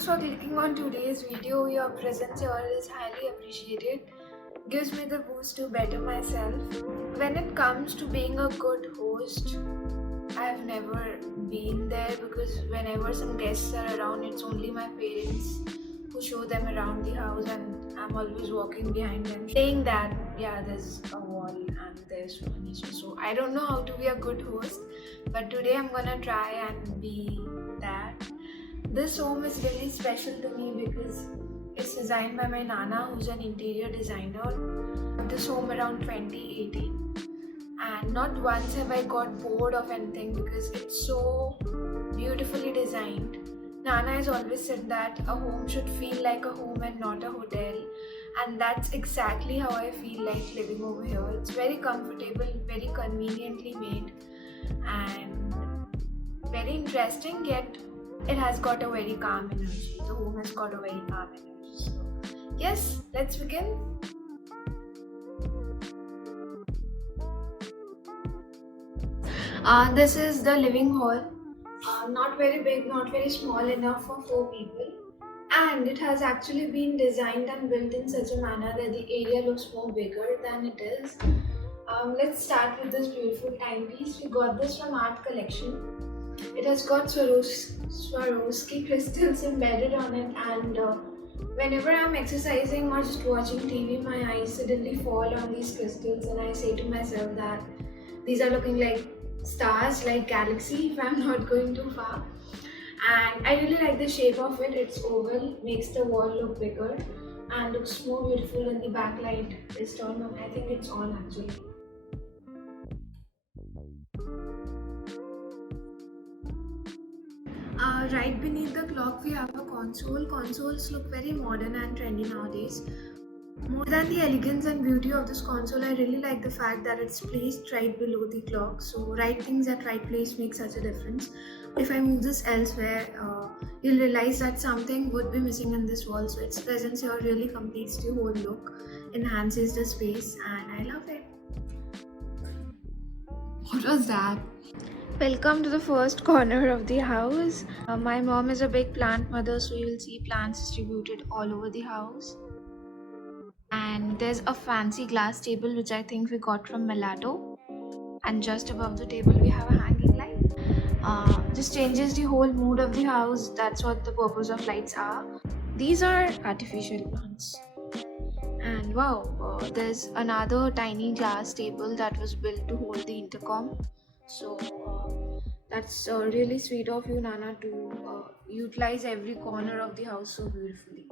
Thanks for clicking on today's video. Your presence here is highly appreciated. Gives me the boost to better myself. When it comes to being a good host, I've never been there because whenever some guests are around, it's only my parents who show them around the house and I'm always walking behind them saying that, yeah, there's a wall and there's furniture. So I don't know how to be a good host, but today I'm gonna try and be that. This home is really special to me because it's designed by my Nana, who's an interior designer. This home around 2018, and not once have I got bored of anything because it's so beautifully designed. Nana has always said that a home should feel like a home and not a hotel, and that's exactly how I feel like living over here. It's very comfortable, very conveniently made, and very interesting, yet it has got a very calm energy. The home has got a very calm energy. So, yes, let's begin. This is the living hall. Not very big, not very small, enough for 4 people. And it has actually been designed and built in such a manner that the area looks more bigger than it is. Let's start with this beautiful timepiece. We got this from Art Collection. It has got Swarovski crystals embedded on it, and whenever I'm exercising or just watching TV, my eyes suddenly fall on these crystals and I say to myself that these are looking like stars, like galaxy if I'm not going too far. And I really like the shape of it. It's oval, makes the wall look bigger and looks more beautiful when the backlight is turned on. I think it's on actually. Right beneath the clock we have a console. Consoles look very modern and trendy nowadays. More than the elegance and beauty of this console, I really like the fact that it's placed right below the clock. So right things at right place make such a difference. If I move this elsewhere, you'll realize that something would be missing in this wall. So its presence here really completes the whole look, enhances the space, and I love it. What was that? Welcome to the first corner of the house. My mom is a big plant mother, so you will see plants distributed all over the house. And there's a fancy glass table which I think we got from Melato. And just above the table we have a hanging light. This changes the whole mood of the house. That's what the purpose of lights are. These are artificial plants. And wow, there's another tiny glass table that was built to hold the intercom. So that's really sweet of you, Nana, to utilize every corner of the house so beautifully.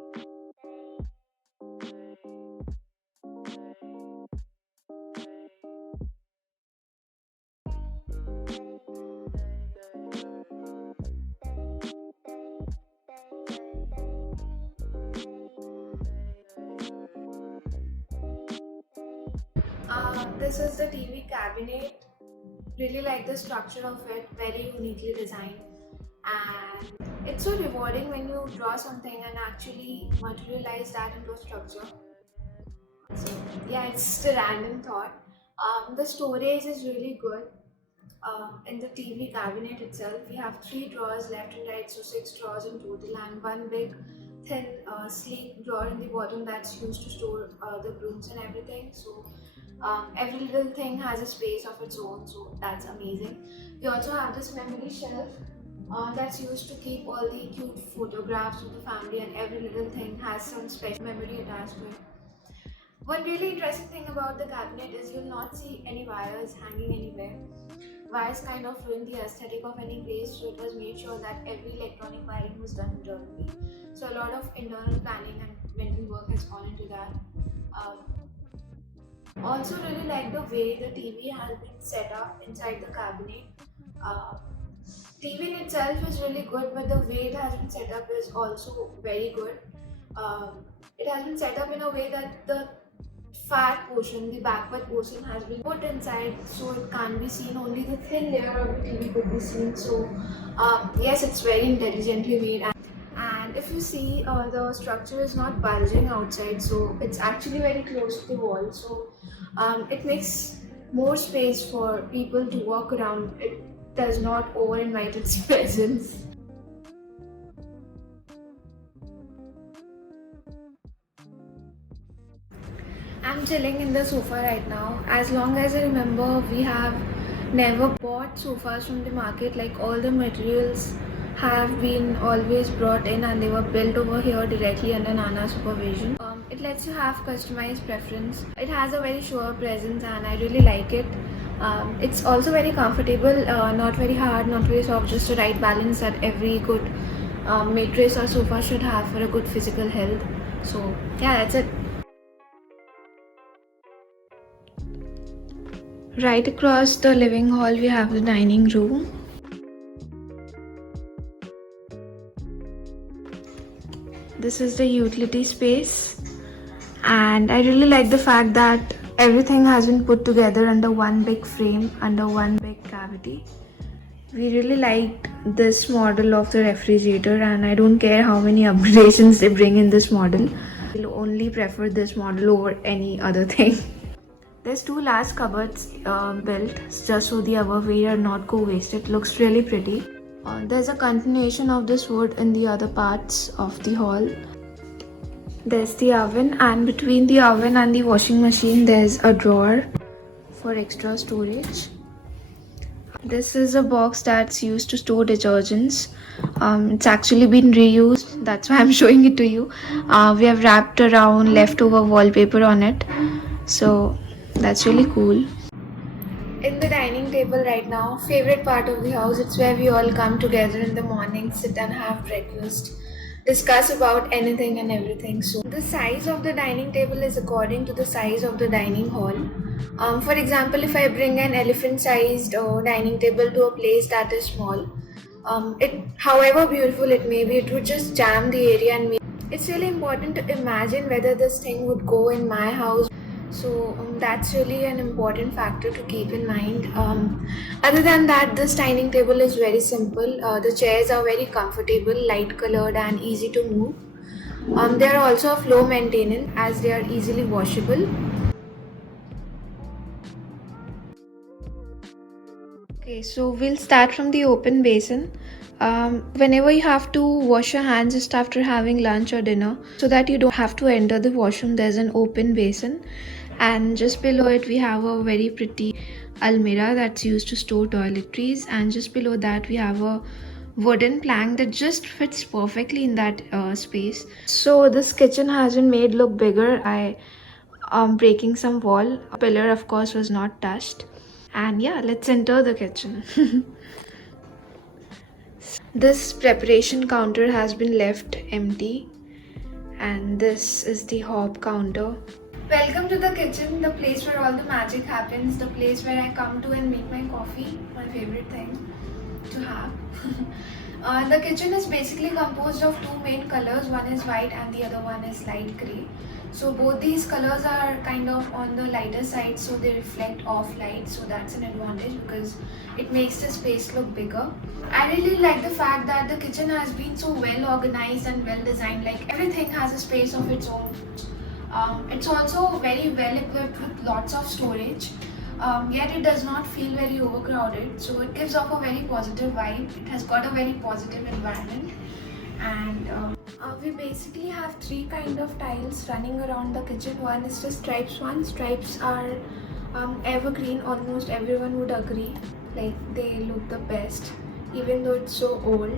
This is the TV cabinet. Really like the structure of it, very uniquely designed, and it's so rewarding when you draw something and actually materialize that into a structure. So yeah, it's just a random thought. The storage is really good. In the TV cabinet itself, we have 3 drawers left and right, so 6 drawers in total, and one big thin sleek drawer in the bottom that's used to store the brooms and everything. So every little thing has a space of its own, so that's amazing. We also have this memory shelf that's used to keep all the cute photographs of the family, and every little thing has some special memory attached to it. One really interesting thing about the cabinet is you'll not see any wires hanging anywhere. Wires kind of ruin the aesthetic of any place, so it was made sure that every electronic wiring was done internally. So a lot of internal planning and mental work has gone into that. Also really like the way the TV has been set up inside the cabinet. TV in itself is really good, but the way it has been set up is also very good. It has been set up in a way that the fat portion, the backward portion has been put inside so it can't be seen, only the thin layer of the TV could be seen. So yes, it's very intelligently made. And if you see, the structure is not bulging outside, so it's actually very close to the wall. So it makes more space for people to walk around. It does not over invite its presence. chilling in the sofa right now. As long as I remember, we have never bought sofas from the market. Like all the materials have been always brought in and they were built over here directly under Nana's supervision. It lets you have customized preference. It has a very sure presence and I really like it. It's also very comfortable, not very hard, not very soft, just the right balance that every good mattress or sofa should have for a good physical health. So yeah, that's it. Right across the living hall we have the dining room. This is the utility space and I really like the fact that everything has been put together under one big frame, under one big cavity. We really liked this model of the refrigerator and I don't care how many upgradations they bring in this model. We'll only prefer this model over any other thing. There's two large cupboards built just so the above area not go wasted. Looks really pretty. There's a continuation of this wood in the other parts of the hall. There's the oven and between the oven and the washing machine there's a drawer for extra storage. This is a box that's used to store detergents. It's actually been reused, that's why I'm showing it to you. We have wrapped around leftover wallpaper on it, so that's really cool. In the dining table right now, favorite part of the house, it's where we all come together in the morning, sit and have breakfast, discuss about anything and everything. So the size of the dining table is according to the size of the dining hall. For example, if I bring an elephant-sized dining table to a place that is small, however beautiful it may be, it would just jam the area and make. It's really important to imagine whether this thing would go in my house. So that's really an important factor to keep in mind. Other than that, this dining table is very simple. The chairs are very comfortable, light colored and easy to move. They are also of low maintenance as they are easily washable. Okay, so we'll start from the open basin. Whenever you have to wash your hands just after having lunch or dinner, so that you don't have to enter the washroom, there's an open basin. And just below it, we have a very pretty almirah that's used to store toiletries. And just below that, we have a wooden plank that just fits perfectly in that space. So this kitchen has been made look bigger by breaking some wall. A pillar, of course, was not touched. And yeah, let's enter the kitchen. This preparation counter has been left empty and this is the hob counter. Welcome to the kitchen, the place where all the magic happens, the place where I come to and make my coffee, my favorite thing to have. The kitchen is basically composed of two main colors, one is white and the other one is light grey. So both these colors are kind of on the lighter side, so they reflect off light, so that's an advantage because it makes the space look bigger. I really like the fact that the kitchen has been so well organized and well designed, like everything has a space of its own. It's also very well equipped with lots of storage, yet it does not feel very overcrowded, so it gives off a very positive vibe. It has got a very positive environment. And we basically have three kind of tiles running around the kitchen. One is the stripes one. Stripes are evergreen, almost everyone would agree, like they look the best even though it's so old.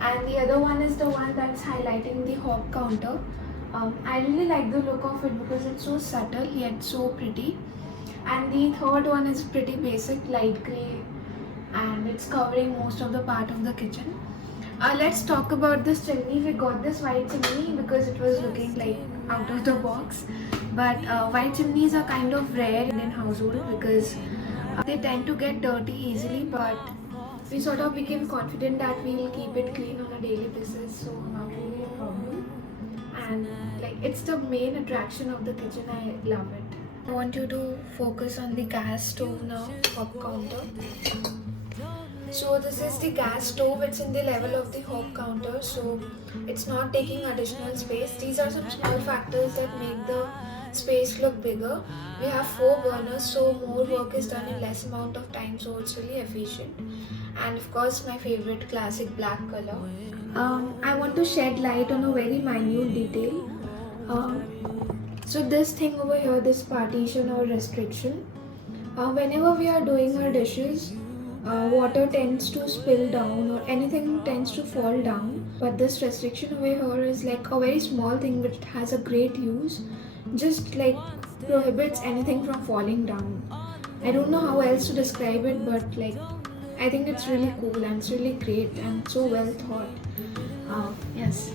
And the other one is the one that's highlighting the hob counter. I really like the look of it because it's so subtle yet so pretty. And the third one is pretty basic, light grey, and it's covering most of the part of the kitchen. Let's talk about this chimney. We got this white chimney because it was looking like out of the box. But white chimneys are kind of rare in Indian household because they tend to get dirty easily, but we sort of became confident that we will keep it clean on a daily basis, so not really a problem. And like it's the main attraction of the kitchen. I love it. I want you to focus on the gas stove now, hob counter. So this is the gas stove. It's in the level of the hob counter, so it's not taking additional space. These are some small factors that make the space look bigger. We have 4 burners, so more work is done in less amount of time, so it's really efficient. And of course my favorite classic black color. I want to shed light on a very minute detail. So this thing over here, this partition or restriction, whenever we are doing our dishes, water tends to spill down or anything tends to fall down. But this restriction over here is like a very small thing which has a great use, just like prohibits anything from falling down. I don't know how else to describe it, but like I think it's really cool and it's really great and so well thought. Yes.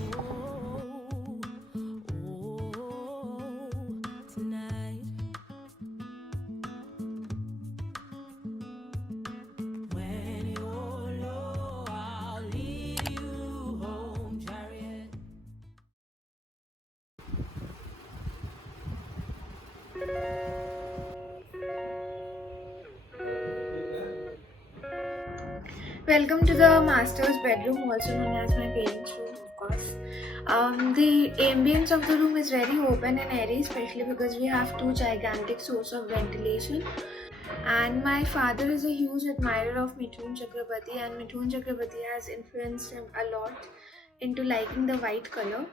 Welcome to the master's bedroom, also known as my parents' room, of course. The ambience of the room is very open and airy, especially because we have two gigantic sources of ventilation. And my father is a huge admirer of Mithun Chakrabarti, and Mithun Chakrabarti has influenced him a lot into liking the white color.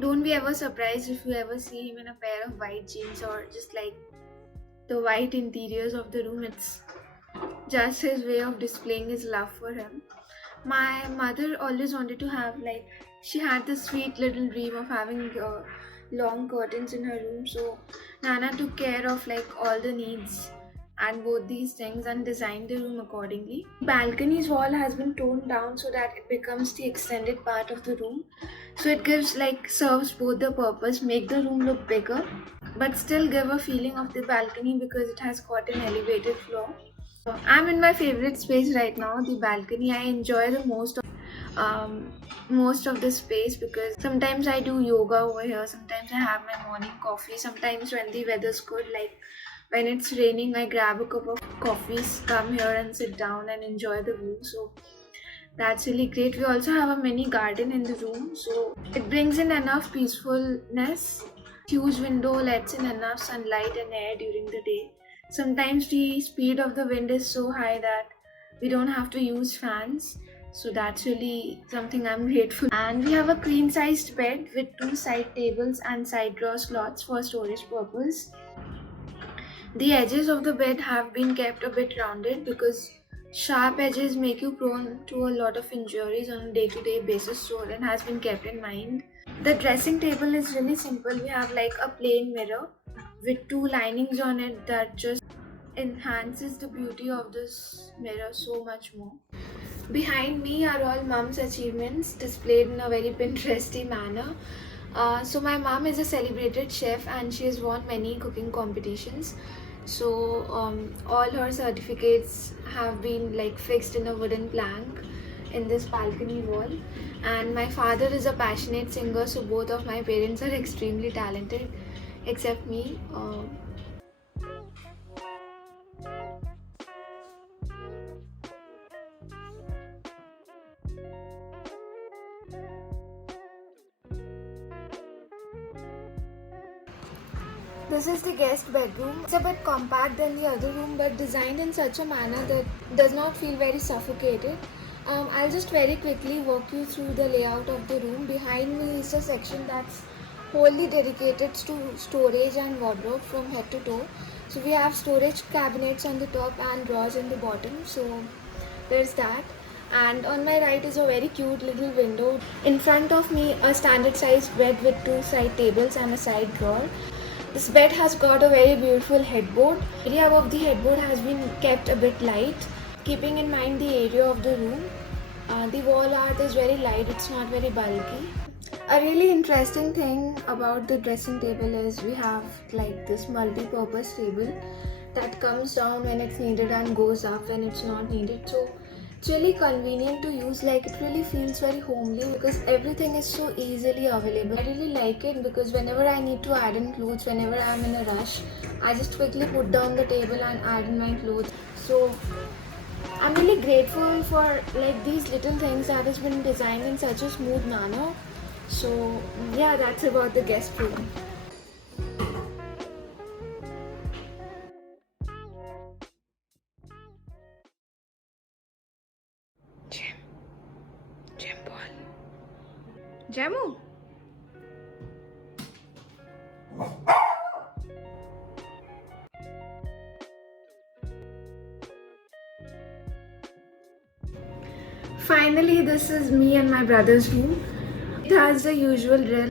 Don't be ever surprised if you ever see him in a pair of white jeans or just like the white interiors of the room. It's just his way of displaying his love for him. My mother always wanted to have, like, she had this sweet little dream of having long curtains in her room. So Nana took care of like all the needs and both these things and designed the room accordingly. Balcony's wall has been toned down so that it becomes the extended part of the room. So it gives like serves both the purpose, make the room look bigger, but still give a feeling of the balcony because it has got an elevated floor. I'm in my favorite space right now, the balcony. I enjoy the um, most of the space because sometimes I do yoga over here, sometimes I have my morning coffee, sometimes when the weather's good, like when it's raining, I grab a cup of coffee, come here and sit down and enjoy the view. So that's really great. We also have a mini garden in the room, so it brings in enough peacefulness. Huge window lets in enough sunlight and air during the day. Sometimes the speed of the wind is so high that we don't have to use fans. So that's really something I'm grateful. And we have a queen sized bed with two side tables and side drawer slots for storage purpose. The edges of the bed have been kept a bit rounded because sharp edges make you prone to a lot of injuries on a day-to-day basis, so it has been kept in mind. The dressing table is really simple. We have like a plain mirror with two linings on it that just enhances the beauty of this mirror so much more. Behind me are all mom's achievements displayed in a very Pinteresty manner. So my mom is a celebrated chef and she has won many cooking competitions. So all her certificates have been like fixed in a wooden plank in this balcony wall. And my father is a passionate singer, so both of my parents are extremely talented, except me. This is the guest bedroom. It's a bit compact than the other room but designed in such a manner that does not feel very suffocated. I'll just very quickly walk you through the layout of the room. Behind me is a section that's wholly dedicated to storage and wardrobe from head to toe. So we have storage cabinets on the top and drawers in the bottom. So there's that. And on my right is a very cute little window. In front of me, a standard sized bed with two side tables and a side drawer. This bed has got a very beautiful headboard. The area of the headboard has been kept a bit light, keeping in mind the area of the room. The wall art is very light, it's not very bulky. A really interesting thing about the dressing table is we have like this multi-purpose table that comes down when it's needed and goes up when it's not needed. So it's really convenient to use, like it really feels very homely because everything is so easily available. I really like it because whenever I need to add in clothes, whenever I'm in a rush, I just quickly put down the table and add in my clothes. So I'm really grateful for like these little things that has been designed in such a smooth manner. So yeah, that's about the guest room. Gem, gem ball. Jamu. Finally, this is me and my brother's room. It has the usual drill.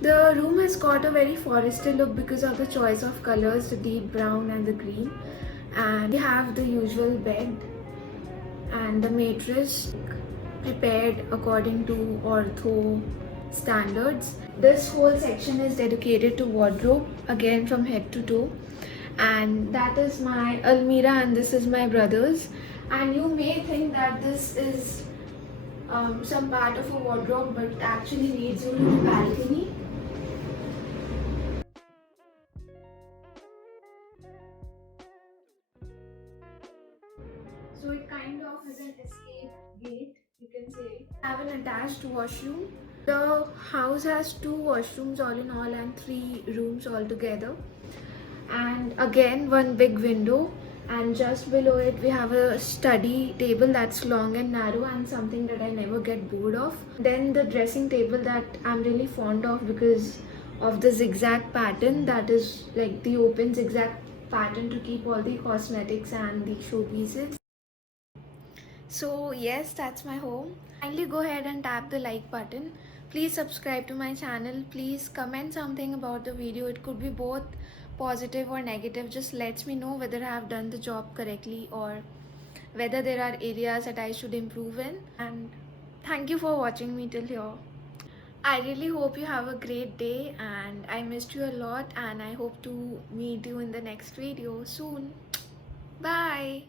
The room has got a very forested look because of the choice of colors, the deep brown and the green. And we have the usual bed and the mattress prepared according to ortho standards. This whole section is dedicated to wardrobe, again from head to toe. And that is my almirah and this is my brother's. And you may think that this is some part of a wardrobe, but it actually leads you to the balcony. So it kind of is an escape gate, you can say. I have an attached washroom. The house has 2 washrooms all in all and 3 rooms altogether. And again one big window, and just below it we have a study table that's long and narrow and something that I never get bored of. Then the dressing table that I'm really fond of because of the zigzag pattern, that is like the open zigzag pattern to keep all the cosmetics and the showpieces. So yes, that's my home. Kindly go ahead and tap the like button. Please subscribe to my channel. Please comment something about the video. It could be both positive or negative. Just lets me know whether I have done the job correctly or whether there are areas that I should improve in. And thank you for watching me till here. I really hope you have a great day, and I missed you a lot, and I hope to meet you in the next video soon. Bye.